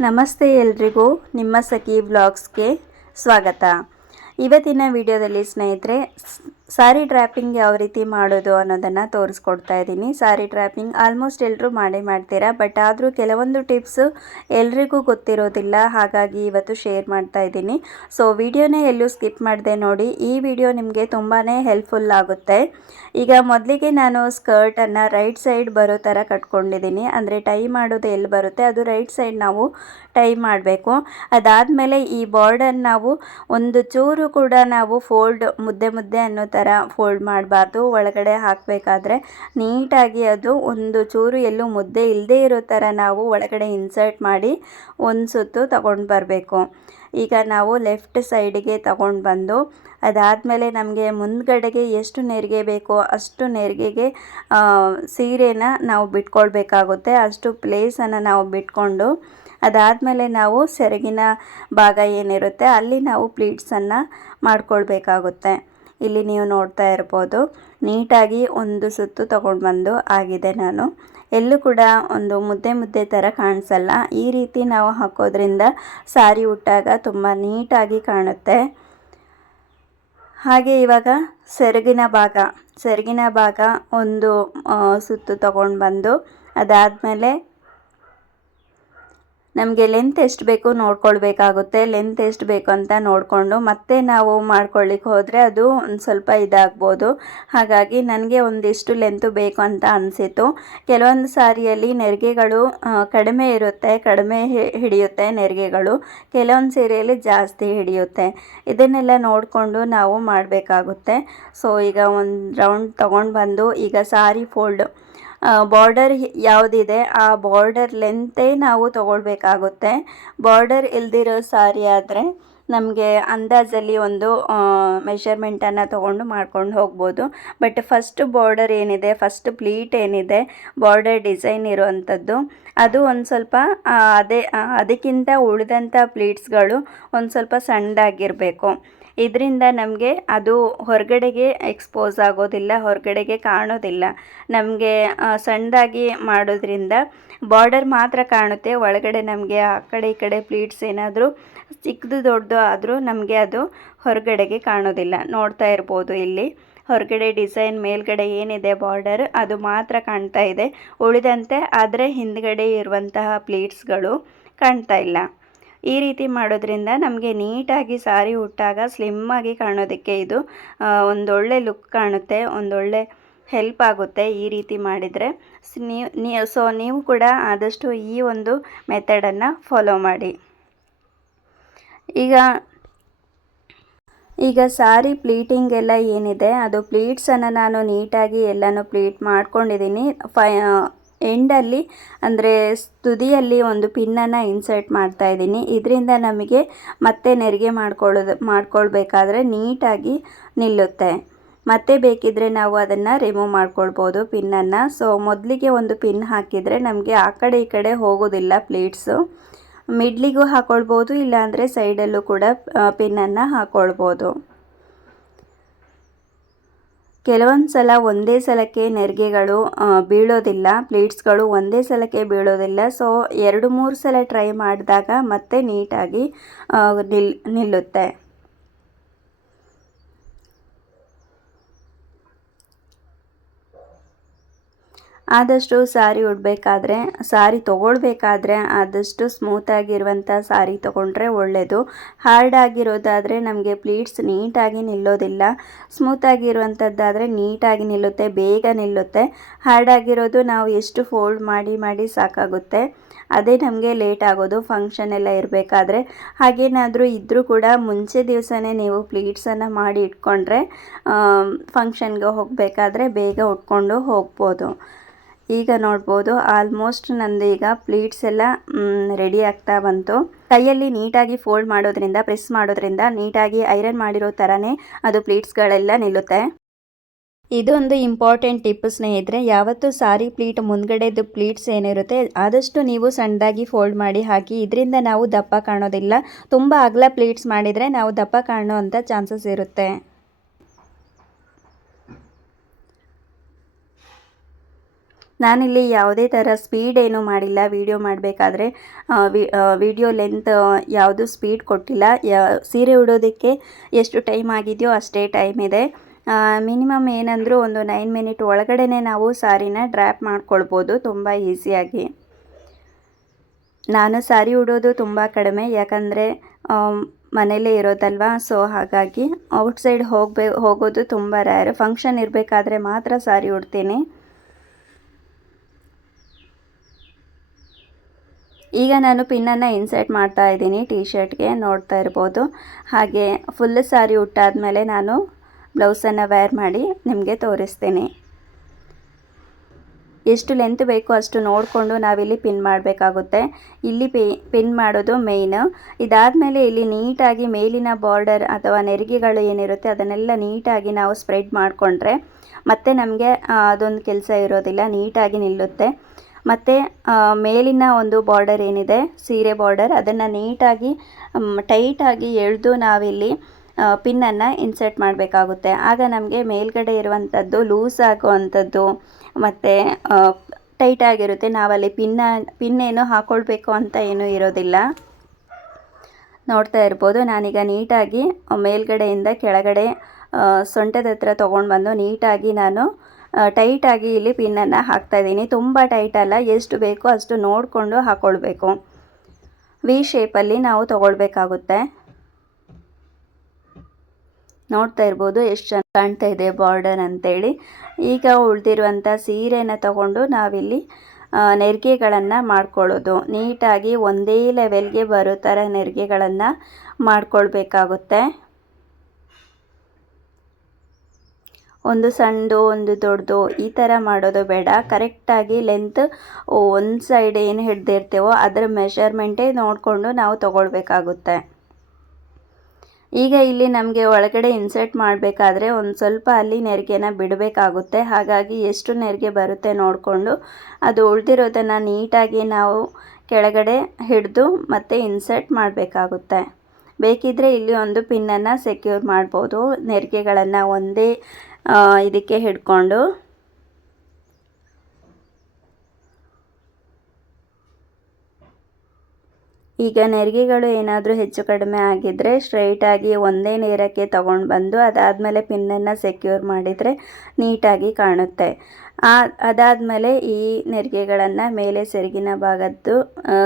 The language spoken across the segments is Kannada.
ನಮಸ್ತೆ ಎಲ್ರಿಗೂ ನಿಮ್ಮ ಸಖಿ ವ್ಲಾಗ್ಸ್ಗೆ ಸ್ವಾಗತ. ಇವತ್ತಿನ ವಿಡಿಯೋದಲ್ಲಿ ಸ್ನೇಹಿತರೆ ಸಾರಿ ಡ್ರ್ಯಾಪಿಂಗ್ ಯಾವ ರೀತಿ ಮಾಡೋದು ಅನ್ನೋದನ್ನು ತೋರಿಸ್ಕೊಡ್ತಾ ಇದ್ದೀನಿ. ಸಾರಿ ಡ್ರ್ಯಾಪಿಂಗ್ ಆಲ್ಮೋಸ್ಟ್ ಎಲ್ಲರೂ ಮಾಡೇ ಮಾಡ್ತೀರಾ, ಬಟ್ ಆದರೂ ಕೆಲವೊಂದು ಟಿಪ್ಸು ಎಲ್ರಿಗೂ ಗೊತ್ತಿರೋದಿಲ್ಲ, ಹಾಗಾಗಿ ಇವತ್ತು ಶೇರ್ ಮಾಡ್ತಾ ಇದ್ದೀನಿ. ಸೊ ವಿಡಿಯೋನೇ ಎಲ್ಲೂ ಸ್ಕಿಪ್ ಮಾಡಿದೆ ನೋಡಿ, ಈ ವಿಡಿಯೋ ನಿಮಗೆ ತುಂಬಾ ಹೆಲ್ಪ್ಫುಲ್ ಆಗುತ್ತೆ. ಈಗ ಮೊದಲಿಗೆ ನಾನು ಸ್ಕರ್ಟನ್ನು ರೈಟ್ ಸೈಡ್ ಬರೋ ಥರ ಕಟ್ಕೊಂಡಿದ್ದೀನಿ. ಅಂದರೆ ಟೈ ಮಾಡೋದು ಎಲ್ಲಿ ಬರುತ್ತೆ, ಅದು ರೈಟ್ ಸೈಡ್ ನಾವು ಟೈ ಮಾಡಬೇಕು. ಅದಾದಮೇಲೆ ಈ ಬಾರ್ಡರ್ ನಾವು ಒಂದು ಚೂರು ಕೂಡ ನಾವು ಫೋಲ್ಡ್ ಮುದ್ದೆ ಮುದ್ದೆ ಅನ್ನೋ ಥರ ಫೋಲ್ಡ್ ಮಾಡಬಾರ್ದು. ಒಳಗಡೆ ಹಾಕಬೇಕಾದ್ರೆ ನೀಟಾಗಿ ಅದು ಒಂದು ಚೂರು ಎಲ್ಲೂ ಮುದ್ದೆ ಇಲ್ಲದೇ ಇರೋ ಥರ ನಾವು ಒಳಗಡೆ ಇನ್ಸರ್ಟ್ ಮಾಡಿ ಒಂದು ಸುತ್ತು ತಗೊಂಡು ಬರಬೇಕು. ಈಗ ನಾವು ಲೆಫ್ಟ್ ಸೈಡಿಗೆ ತಗೊಂಡು ಬಂದು ಅದಾದಮೇಲೆ ನಮಗೆ ಮುಂದ್ಗಡೆಗೆ ಎಷ್ಟು ನೆರಿಗೆ ಬೇಕೋ ಅಷ್ಟು ನೆರಿಗೆಗೆ ಸೀರೆನ ನಾವು ಬಿಟ್ಕೊಳ್ಬೇಕಾಗುತ್ತೆ. ಅಷ್ಟು ಪ್ಲೇಸನ್ನು ನಾವು ಬಿಟ್ಕೊಂಡು ಅದಾದಮೇಲೆ ನಾವು ಸೆರಗಿನ ಭಾಗ ಏನಿರುತ್ತೆ ಅಲ್ಲಿ ನಾವು ಪ್ಲೀಟ್ಸನ್ನು ಮಾಡ್ಕೊಳ್ಬೇಕಾಗುತ್ತೆ. ಇಲ್ಲಿ ನೀವು ನೋಡ್ತಾ ಇರ್ಬೋದು. ನೀಟಾಗಿ ಒಂದು ಸುತ್ತು ತಗೊಂಡು ಬಂದು ಆಗಿದೆ ನಾನು. ಎಲ್ಲೂ ಕೂಡ ಒಂದು ಮುದ್ದೆ ಮುದ್ದೆ ಥರ ಕಾಣಿಸಲ್ಲ. ಈ ರೀತಿ ನಾವು ಹಾಕೋದ್ರಿಂದ ಸಾರಿ ಉಟ್ಟಾಗ ತುಂಬ ನೀಟಾಗಿ ಕಾಣುತ್ತೆ. ಹಾಗೆ ಇವಾಗ ಸೆರಗಿನ ಭಾಗ. ಸೆರಗಿನ ಭಾಗ ಒಂದು ಸುತ್ತು ತಗೊಂಡು ಬಂದು ಅದಾದಮೇಲೆ ನಮಗೆ ಲೆಂತ್ ಎಷ್ಟು ಬೇಕು ನೋಡ್ಕೊಳ್ಬೇಕಾಗುತ್ತೆ. ಲೆಂತ್ ಎಷ್ಟು ಬೇಕು ಅಂತ ನೋಡಿಕೊಂಡು ಮತ್ತೆ ನಾವು ಮಾಡ್ಕೊಳ್ಳಿಕ್ಕೆ ಹೋದರೆ ಅದು ಒಂದು ಸ್ವಲ್ಪ ಇದಾಗ್ಬೋದು. ಹಾಗಾಗಿ ನನಗೆ ಒಂದಿಷ್ಟು ಲೆಂತು ಬೇಕು ಅಂತ ಅನಿಸಿತು. ಕೆಲವೊಂದು ಸಾರಿಯಲ್ಲಿ ನೆರಿಗೆಗಳು ಕಡಿಮೆ ಇರುತ್ತೆ, ಕಡಿಮೆ ಹಿಡಿಯುತ್ತೆ ನೆರಿಗೆಗಳು. ಕೆಲವೊಂದು ಸೀರೆಯಲ್ಲಿ ಜಾಸ್ತಿ ಹಿಡಿಯುತ್ತೆ. ಇದನ್ನೆಲ್ಲ ನೋಡಿಕೊಂಡು ನಾವು ಮಾಡಬೇಕಾಗುತ್ತೆ. ಸೊ ಈಗ ಒಂದು ರೌಂಡ್ ತೊಗೊಂಡು ಬಂದು ಈಗ ಸಾರಿ ಫೋಲ್ಡ್ ಬಾರ್ಡರ್ ಯಾವುದಿದೆ, ಆ ಬಾರ್ಡರ್ ಲೆಂತೇ ನಾವು ತಗೊಳ್ಬೇಕಾಗುತ್ತೆ. ಬಾರ್ಡರ್ ಇಲ್ದಿರೋ ಸಾರಿ ಆದರೆ ನಮಗೆ ಅಂದಾಜಲ್ಲಿ ಒಂದು ಮೆಷರ್ಮೆಂಟನ್ನು ತೊಗೊಂಡು ಮಾಡ್ಕೊಂಡು ಹೋಗ್ಬೋದು. ಬಟ್ ಫಸ್ಟ್ ಬಾರ್ಡರ್ ಏನಿದೆ ಫಸ್ಟ್ ಪ್ಲೀಟ್ ಏನಿದೆ ಬಾರ್ಡರ್ ಡಿಸೈನ್ ಇರುವಂಥದ್ದು. ಅದು ಒಂದು ಸ್ವಲ್ಪ ಅದೇ ಅದಕ್ಕಿಂತ ಉಳಿದಂಥ ಪ್ಲೀಟ್ಸ್ಗಳು ಒಂದು ಸ್ವಲ್ಪ ಸಣ್ಣದಾಗಿರಬೇಕು. ಇದರಿಂದ ನಮಗೆ ಅದು ಹೊರಗಡೆಗೆ ಎಕ್ಸ್ಪೋಸ್ ಆಗೋದಿಲ್ಲ, ಹೊರಗಡೆಗೆ ಕಾಣೋದಿಲ್ಲ. ನಮಗೆ ಸಣ್ಣದಾಗಿ ಮಾಡೋದ್ರಿಂದ ಬಾರ್ಡರ್ ಮಾತ್ರ ಕಾಣುತ್ತೆ. ಒಳಗಡೆ ನಮಗೆ, ಆ ಕಡೆ ಈ ಕಡೆ ಪ್ಲೀಟ್ಸ್ ಏನಾದರೂ ಚಿಕ್ಕದು ದೊಡ್ಡದು ಆದರೂ ನಮಗೆ ಅದು ಹೊರಗಡೆಗೆ ಕಾಣೋದಿಲ್ಲ. ನೋಡ್ತಾ ಇರ್ಬೋದು ಇಲ್ಲಿ. ಹೊರಗಡೆ ಡಿಸೈನ್ ಮೇಲ್ಗಡೆ ಏನಿದೆ ಬಾರ್ಡರ್ ಅದು ಮಾತ್ರ ಕಾಣ್ತಾ ಇದೆ. ಉಳಿದಂತೆ ಆದರೆ ಹಿಂದ್ಗಡೆ ಇರುವಂತಹ ಪ್ಲೀಟ್ಸ್ಗಳು ಕಾಣ್ತಾ ಇಲ್ಲ. ಈ ರೀತಿ ಮಾಡೋದ್ರಿಂದ ನಮಗೆ ನೀಟಾಗಿ ಸಾರಿ ಉಟ್ಟಾಗ ಸ್ಲಿಮ್ಮಾಗಿ ಕಾಣೋದಕ್ಕೆ ಇದು ಒಂದೊಳ್ಳೆ ಲುಕ್ ಕಾಣುತ್ತೆ, ಒಂದೊಳ್ಳೆ ಹೆಲ್ಪ್ ಆಗುತ್ತೆ ಈ ರೀತಿ ಮಾಡಿದರೆ. ನೀವು ಸೊ ನೀವು ಕೂಡ ಆದಷ್ಟು ಈ ಒಂದು ಮೆಥಡನ್ನು ಫಾಲೋ ಮಾಡಿ. ಈಗ ಈಗ ಸಾರಿ ಪ್ಲೀಟಿಂಗ್ ಎಲ್ಲ ಏನಿದೆ, ಅದು ಪ್ಲೀಟ್ಸನ್ನು ನಾನು ನೀಟಾಗಿ ಎಲ್ಲನೂ ಪ್ಲೀಟ್ ಮಾಡ್ಕೊಂಡಿದ್ದೀನಿ ಫೈ ಎಂಡಲ್ಲಿ, ಅಂದರೆ ತುದಿಯಲ್ಲಿ ಒಂದು ಪಿನ್ನನ್ನು ಇನ್ಸರ್ಟ್ ಮಾಡ್ತಾ ಇದ್ದೀನಿ. ಇದರಿಂದ ನಮಗೆ ಮತ್ತೆ ನೆರಿಗೆ ಮಾಡ್ಕೊಳ್ಳೋದು, ಮಾಡ್ಕೊಳ್ಬೇಕಾದ್ರೆ ನೀಟಾಗಿ ನಿಲ್ಲುತ್ತೆ. ಮತ್ತೆ ಬೇಕಿದ್ದರೆ ನಾವು ಅದನ್ನು ರಿಮೂವ್ ಮಾಡ್ಕೊಳ್ಬೋದು ಪಿನ್ನನ್ನು. ಸೊ, ಮೊದಲಿಗೆ ಒಂದು ಪಿನ್ ಹಾಕಿದರೆ ನಮಗೆ ಆ ಕಡೆ ಈ ಕಡೆ ಹೋಗೋದಿಲ್ಲ ಪ್ಲೇಟ್ಸು. ಮಿಡ್ಲಿಗೂ ಹಾಕ್ಕೊಳ್ಬೋದು ಇಲ್ಲಾಂದರೆ ಸೈಡಲ್ಲೂ ಕೂಡ ಪಿನ್ನನ್ನು ಹಾಕೊಳ್ಬೋದು. ಕೆಲವೊಂದು ಸಲ ಒಂದೇ ಸಲಕ್ಕೆ ನೆರಿಗೆಗಳು ಬೀಳೋದಿಲ್ಲ. ಪ್ಲೇಟ್ಸ್ಗಳು ಒಂದೇ ಸಲಕ್ಕೆ ಬೀಳೋದಿಲ್ಲ. ಸೊ ಎರಡು ಮೂರು ಸಲ ಟ್ರೈ ಮಾಡಿದಾಗ ಮತ್ತೆ ನೀಟಾಗಿ ನಿಲ್, ನಿಲ್ಲುತ್ತೆ. ಆದಷ್ಟು ಸಾರಿ ಉಡಬೇಕಾದ್ರೆ, ಸಾರಿ ತೊಗೊಳ್ಬೇಕಾದ್ರೆ ಆದಷ್ಟು ಸ್ಮೂತಾಗಿರುವಂಥ ಸಾರಿ ತೊಗೊಂಡ್ರೆ ಒಳ್ಳೆಯದು ಹಾರ್ಡ್ ಆಗಿರೋದಾದರೆ ನಮಗೆ ಪ್ಲೀಟ್ಸ್ ನೀಟಾಗಿ ನಿಲ್ಲೋದಿಲ್ಲ. ಸ್ಮೂತಾಗಿರುವಂಥದ್ದಾದರೆ ನೀಟಾಗಿ ನಿಲ್ಲುತ್ತೆ, ಬೇಗ ನಿಲ್ಲುತ್ತೆ. ಹಾರ್ಡ್ ಆಗಿರೋದು ನಾವು ಎಷ್ಟು ಫೋಲ್ಡ್ ಮಾಡಿ ಮಾಡಿ ಸಾಕಾಗುತ್ತೆ. ಅದೇ ನಮಗೆ ಲೇಟ್ ಆಗೋದು ಫಂಕ್ಷನ್ ಎಲ್ಲ ಇರಬೇಕಾದ್ರೆ. ಹಾಗೇನಾದರೂ ಇದ್ದರೂ ಕೂಡ ಮುಂಚೆ ದಿವಸನೇ ನೀವು ಪ್ಲೀಟ್ಸನ್ನು ಮಾಡಿ ಇಟ್ಕೊಂಡ್ರೆ ಫಂಕ್ಷನ್ಗೆ ಹೋಗಬೇಕಾದ್ರೆ ಬೇಗ ಉಟ್ಕೊಂಡು ಹೋಗ್ಬೋದು. ಈಗ ನೋಡ್ಬೋದು ಆಲ್ಮೋಸ್ಟ್ ನಂದು ಈಗ ಪ್ಲೀಟ್ಸ್ ಎಲ್ಲ ರೆಡಿ ಆಗ್ತಾ ಬಂತು. ಕೈಯಲ್ಲಿ ನೀಟಾಗಿ ಫೋಲ್ಡ್ ಮಾಡೋದ್ರಿಂದ ಪ್ರೆಸ್ ಮಾಡೋದ್ರಿಂದ ನೀಟಾಗಿ ಐರನ್ ಮಾಡಿರೋ ಥರನೇ ಅದು ಪ್ಲೀಟ್ಸ್ಗಳೆಲ್ಲ ನಿಲ್ಲುತ್ತೆ. ಇದೊಂದು ಇಂಪಾರ್ಟೆಂಟ್ ಟಿಪ್ ಸ್ನೇಹಿತರೆ, ಯಾವತ್ತು ಸಾರಿ ಪ್ಲೀಟ್ ಮುಂದ್ಗಡೆದು ಪ್ಲೀಟ್ಸ್ ಏನಿರುತ್ತೆ, ಆದಷ್ಟು ನೀವು ಸಣ್ಣದಾಗಿ ಫೋಲ್ಡ್ ಮಾಡಿ ಹಾಕಿ, ಇದರಿಂದ ನಾವು ದಪ್ಪ ಕಾಣೋದಿಲ್ಲ. ತುಂಬ ಅಗಲ ಪ್ಲೀಟ್ಸ್ ಮಾಡಿದರೆ ನಾವು ದಪ್ಪ ಕಾಣೋ ಅಂಥ ಚಾನ್ಸಸ್ ಇರುತ್ತೆ. ನಾನಿಲ್ಲಿ ಯಾವುದೇ ಥರ ಸ್ಪೀಡ್ ಏನು ಮಾಡಿಲ್ಲ ವಿಡಿಯೋ ಮಾಡಬೇಕಾದ್ರೆ ವಿಡಿಯೋ ಲೆಂತ್ ಯಾವುದು ಸ್ಪೀಡ್ ಕೊಟ್ಟಿಲ್ಲ. ಸೀರೆ ಉಡೋದಕ್ಕೆ ಎಷ್ಟು ಟೈಮ್ ಆಗಿದೆಯೋ ಅಷ್ಟೇ ಟೈಮ್ ಇದೆ. ಮಿನಿಮಮ್ ಏನಂದರೂ ಒಂದು ನೈನ್ ಮಿನಿಟ್ ಒಳಗಡೆ ನಾವು ಸಾರಿನ ಡ್ರ್ಯಾಪ್ ಮಾಡ್ಕೊಳ್ಬೋದು ತುಂಬ ಈಸಿಯಾಗಿ ನಾನು ಸಾರಿ ಉಡೋದು ತುಂಬ ಕಡಿಮೆ, ಯಾಕಂದರೆ ಮನೇಲೇ ಇರೋದಲ್ವಾ ಸೊ ಹಾಗಾಗಿ ಔಟ್ಸೈಡ್ ಹೋಗ್ಬೇ, ಹೋಗೋದು ತುಂಬ ರ್ಯಾರು ಫಂಕ್ಷನ್ ಇರಬೇಕಾದ್ರೆ ಮಾತ್ರ ಸಾರಿ ಉಡ್ತೀನಿ. ಈಗ ನಾನು ಪಿನ್ನನ್ನು ಇನ್ಸರ್ಟ್ ಮಾಡ್ತಾ ಇದ್ದೀನಿ ಟಿ ಶರ್ಟ್ಗೆ ನೋಡ್ತಾ ಇರ್ಬೋದು. ಹಾಗೆ ಫುಲ್ ಸಾರಿ ಉಟ್ಟಾದಮೇಲೆ ನಾನು ಬ್ಲೌಸನ್ನು ವೇರ್ ಮಾಡಿ ನಿಮಗೆ ತೋರಿಸ್ತೀನಿ. ಎಷ್ಟು ಲೆಂತ್ ಬೇಕು ಅಷ್ಟು ನೋಡಿಕೊಂಡು ನಾವಿಲ್ಲಿ ಪಿನ್ ಮಾಡಬೇಕಾಗುತ್ತೆ. ಇಲ್ಲಿ ಪಿ ಪಿನ್ ಮಾಡೋದು ಮೇಯ್ನು ಇದಾದಮೇಲೆ ಇಲ್ಲಿ ನೀಟಾಗಿ ಮೇಲಿನ ಬಾರ್ಡರ್ ಅಥವಾ ನೆರಿಗೆಗಳು ಏನಿರುತ್ತೆ ಅದನ್ನೆಲ್ಲ ನೀಟಾಗಿ ನಾವು ಸ್ಪ್ರೆಡ್ ಮಾಡಿಕೊಂಡ್ರೆ ಮತ್ತೆ ನಮಗೆ ಅದೊಂದು ಕೆಲಸ ಇರೋದಿಲ್ಲ, ನೀಟಾಗಿ ನಿಲ್ಲುತ್ತೆ. ಮತ್ತು ಮೇಲಿನ ಒಂದು ಬಾರ್ಡರ್ ಏನಿದೆ, ಸೀರೆ ಬಾರ್ಡರ್ ಅದನ್ನು ನೀಟಾಗಿ ಟೈಟಾಗಿ ಎಳೆದು ನಾವಿಲ್ಲಿ ಪಿನ್ನನ್ನು ಇನ್ಸರ್ಟ್ ಮಾಡಬೇಕಾಗುತ್ತೆ. ಆಗ ನಮಗೆ ಮೇಲ್ಗಡೆ ಇರುವಂಥದ್ದು ಲೂಸ್ ಆಗುವಂಥದ್ದು ಮತ್ತು ಟೈಟಾಗಿರುತ್ತೆ ನಾವಲ್ಲಿ ಪಿನ್ನ ಪಿನ್ನೇನು ಹಾಕ್ಕೊಳ್ಬೇಕು ಅಂತ ಏನೂ ಇರೋದಿಲ್ಲ. ನೋಡ್ತಾ ಇರ್ಬೋದು. ನಾನೀಗ ನೀಟಾಗಿ ಮೇಲ್ಗಡೆಯಿಂದ ಕೆಳಗಡೆ ಸೊಂಟದ ಹತ್ರ ತೊಗೊಂಡು ಬಂದು ನೀಟಾಗಿ ನಾನು ಟೈಟಾಗಿ ಇಲ್ಲಿ ಪಿನ್ನನ್ನು ಹಾಕ್ತಾಯಿದ್ದೀನಿ ತುಂಬ ಟೈಟ್ ಅಲ್ಲ, ಎಷ್ಟು ಬೇಕೋ ಅಷ್ಟು ನೋಡಿಕೊಂಡು ಹಾಕ್ಕೊಳ್ಬೇಕು ವಿ ಶೇಪಲ್ಲಿ ನಾವು ತೊಗೊಳ್ಬೇಕಾಗುತ್ತೆ. ನೋಡ್ತಾ ಇರ್ಬೋದು ಎಷ್ಟು ಚೆನ್ನಾಗಿ ಕಾಣ್ತಾ ಇದೆ ಬಾರ್ಡರ್ ಅಂತೇಳಿ. ಈಗ ಉಳಿದಿರುವಂಥ ಸೀರೆನ ತಗೊಂಡು ನಾವಿಲ್ಲಿ ನೆರಿಗೆಗಳನ್ನು ಮಾಡ್ಕೊಳ್ಳೋದು. ನೀಟಾಗಿ ಒಂದೇ ಲೆವೆಲ್ಗೆ ಬರೋ ಥರ ನೆರಿಗೆಗಳನ್ನು ಮಾಡ್ಕೊಳ್ಬೇಕಾಗುತ್ತೆ. ಒಂದು ಸಣ್ಣದು, ಒಂದು ದೊಡ್ಡದು ಈ ಥರ ಮಾಡೋದು ಬೇಡ. ಕರೆಕ್ಟಾಗಿ ಲೆಂತ್ ಒಂದು ಸೈಡ್ ಏನು ಹಿಡ್ದಿರ್ತೇವೋ ಅದರ ಮೆಷರ್ಮೆಂಟೇ ನೋಡಿಕೊಂಡು ನಾವು ತಗೊಳ್ಬೇಕಾಗುತ್ತೆ. ಈಗ ಇಲ್ಲಿ ನಮಗೆ ಒಳಗಡೆ ಇನ್ಸರ್ಟ್ ಮಾಡಬೇಕಾದ್ರೆ ಒಂದು ಸ್ವಲ್ಪ ಅಲ್ಲಿ ನೆರಿಗೆನ ಬಿಡಬೇಕಾಗುತ್ತೆ. ಹಾಗಾಗಿ ಎಷ್ಟು ನೆರಿಗೆ ಬರುತ್ತೆ ನೋಡಿಕೊಂಡು ಅದು ಉಳಿದಿರೋದನ್ನು ನೀಟಾಗಿ ನಾವು ಕೆಳಗಡೆ ಹಿಡಿದು ಮತ್ತೆ ಇನ್ಸರ್ಟ್ ಮಾಡಬೇಕಾಗುತ್ತೆ. ಬೇಕಿದ್ದರೆ ಇಲ್ಲಿ ಒಂದು ಪಿನ್ನನ್ನು ಸೆಕ್ಯೂರ್ ಮಾಡ್ಬೋದು. ನೆರಿಗೆಗಳನ್ನು ಒಂದೇ ಇದಕ್ಕೆ ಹಿಡ್ಕೊಂಡು ಈಗ ನೆರಿಗೆಗಳು ಏನಾದರೂ ಹೆಚ್ಚು ಕಡಿಮೆ ಆಗಿದ್ದರೆ ಸ್ಟ್ರೈಟಾಗಿ ಒಂದೇ ನೇರಕ್ಕೆ ತಗೊಂಡು ಬಂದು ಅದಾದಮೇಲೆ ಪಿನ್ನನ್ನು ಸೆಕ್ಯೂರ್ ಮಾಡಿದರೆ ನೀಟಾಗಿ ಕಾಣುತ್ತೆ. ಆ, ಅದಾದಮೇಲೆ ಈ ನೆರಿಗೆಗಳನ್ನು ಮೇಲೆ ಸೆರಗಿನ ಭಾಗದ್ದು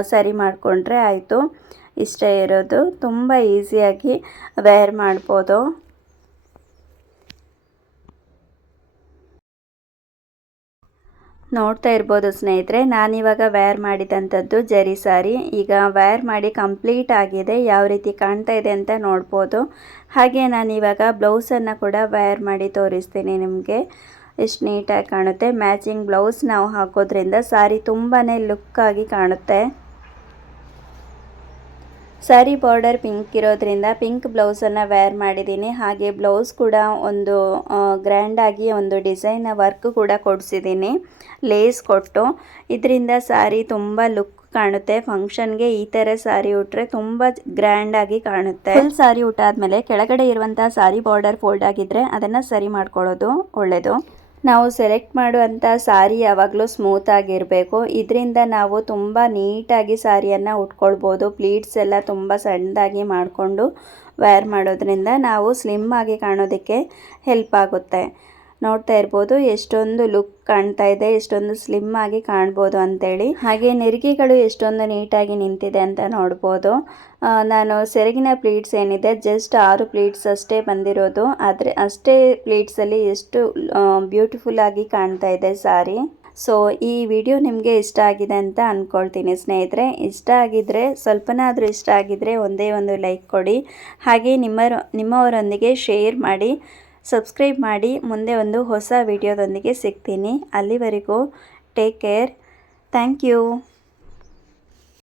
ಸರಿ ಮಾಡಿಕೊಂಡ್ರೆ ಆಯಿತು. ಇಷ್ಟ ಇರೋದು. ತುಂಬ ಈಸಿಯಾಗಿ ವೇರ್ ಮಾಡ್ಬೋದು. ನೋಡ್ತಾ ಇರ್ಬೋದು ಸ್ನೇಹಿತರೆ, ನಾನಿವಾಗ ವೇರ್ ಮಾಡಿದಂಥದ್ದು ಜರಿ ಸಾರಿ. ಈಗ ವೇರ್ ಮಾಡಿ ಕಂಪ್ಲೀಟ್ ಆಗಿದೆ, ಯಾವ ರೀತಿ ಕಾಣ್ತಾ ಇದೆ ಅಂತ ನೋಡ್ಬೋದು. ಹಾಗೆ ನಾನಿವಾಗ ಬ್ಲೌಸನ್ನು ಕೂಡ ವೇರ್ ಮಾಡಿ ತೋರಿಸ್ತೀನಿ ನಿಮಗೆ. ಎಷ್ಟು ನೀಟಾಗಿ ಕಾಣುತ್ತೆ. ಮ್ಯಾಚಿಂಗ್ ಬ್ಲೌಸ್ ನಾವು ಹಾಕೋದ್ರಿಂದ ಸಾರಿ ತುಂಬಾ ಲುಕ್ಕಾಗಿ ಕಾಣುತ್ತೆ. ಸ್ಯಾರಿ ಬಾರ್ಡರ್ ಪಿಂಕ್ ಇರೋದ್ರಿಂದ ಪಿಂಕ್ ಬ್ಲೌಸನ್ನು ವೇರ್ ಮಾಡಿದ್ದೀನಿ. ಹಾಗೆ ಬ್ಲೌಸ್ ಕೂಡ ಒಂದು ಗ್ರ್ಯಾಂಡಾಗಿ ಒಂದು ಡಿಸೈನ್ ವರ್ಕ್ ಕೂಡ ಕೊಡಿಸಿದ್ದೀನಿ. ಲೇಸ್ ಕೊಟ್ಟು. ಇದರಿಂದ ಸ್ಯಾರಿ ತುಂಬ ಲುಕ್ ಕಾಣುತ್ತೆ. ಫಂಕ್ಷನ್ಗೆ ಈ ಥರ ಸಾರಿ ಉಟ್ಟರೆ ತುಂಬ ಗ್ರ್ಯಾಂಡಾಗಿ ಕಾಣುತ್ತೆ. ಫುಲ್ ಸಾರಿ ಆದಮೇಲೆ ಕೆಳಗಡೆ ಇರುವಂಥ ಸಾರಿ ಬಾರ್ಡರ್ ಫೋಲ್ಡ್ ಆಗಿದ್ದರೆ ಅದನ್ನು ಸರಿ ಮಾಡ್ಕೊಳ್ಳೋದು ಒಳ್ಳೆಯದು ನಾವು ಸೆಲೆಕ್ಟ್ ಮಾಡುವಂಥ ಸಾರಿ ಯಾವಾಗಲೂ ಸ್ಮೂತಾಗಿರಬೇಕು ಇದರಿಂದ ನಾವು ತುಂಬ ನೀಟಾಗಿ ಸಾರಿಯನ್ನು ಉಟ್ಕೊಳ್ಬೋದು. ಪ್ಲೀಟ್ಸ್ ಎಲ್ಲ ತುಂಬ ಸಣ್ಣದಾಗಿ ಮಾಡಿಕೊಂಡು ವೇರ್ ಮಾಡೋದ್ರಿಂದ ನಾವು ಸ್ಲಿಮ್ ಆಗಿ ಕಾಣೋದಕ್ಕೆ ಹೆಲ್ಪ್ ಆಗುತ್ತೆ. ನೋಡ್ತಾ ಇರ್ಬೋದು, ಎಷ್ಟೊಂದು ಲುಕ್ ಕಾಣ್ತಾ ಇದೆ, ಎಷ್ಟೊಂದು ಸ್ಲಿಮ್ ಆಗಿ ಕಾಣ್ಬೋದು ಅಂತೇಳಿ. ಹಾಗೆ ನೆರಿಗೆಗಳು ಎಷ್ಟೊಂದು ನೀಟಾಗಿ ನಿಂತಿದೆ ಅಂತ ನೋಡ್ಬೋದು. ನಾನು ಸೆರಗಿನ ಪ್ಲೀಟ್ಸ್ ಏನಿದೆ ಜಸ್ಟ್ ಆರು ಪ್ಲೀಟ್ಸ್ ಅಷ್ಟೇ ಬಂದಿರೋದು. ಆದರೆ ಅಷ್ಟೇ ಪ್ಲೀಟ್ಸಲ್ಲಿ ಎಷ್ಟು ಬ್ಯೂಟಿಫುಲ್ ಆಗಿ ಕಾಣ್ತಾ ಇದೆ ಸಾರಿ. ಸೊ ಈ ವಿಡಿಯೋ ನಿಮಗೆ ಇಷ್ಟ ಆಗಿದೆ ಅಂತ ಅಂದ್ಕೊಳ್ತೀನಿ ಸ್ನೇಹಿತರೆ. ಇಷ್ಟ ಆಗಿದ್ದರೆ ಸ್ವಲ್ಪನಾದರೂ ಇಷ್ಟ ಆಗಿದ್ದರೆ ಒಂದೇ ಒಂದು ಲೈಕ್ ಕೊಡಿ. ಹಾಗೆ ನಿಮ್ಮ, ನಿಮ್ಮವರೊಂದಿಗೆ ಶೇರ್ ಮಾಡಿ. ಸಬ್ಸ್ಕ್ರೈಬ್ ಮಾಡಿ ಮುಂದೆ ಒಂದು ಹೊಸ ವಿಡಿಯೋದೊಂದಿಗೆ ಸಿಗ್ತೀನಿ. ಅಲ್ಲಿವರೆಗೂ ಟೇಕ್ ಕೇರ್ ಥ್ಯಾಂಕ್ ಯು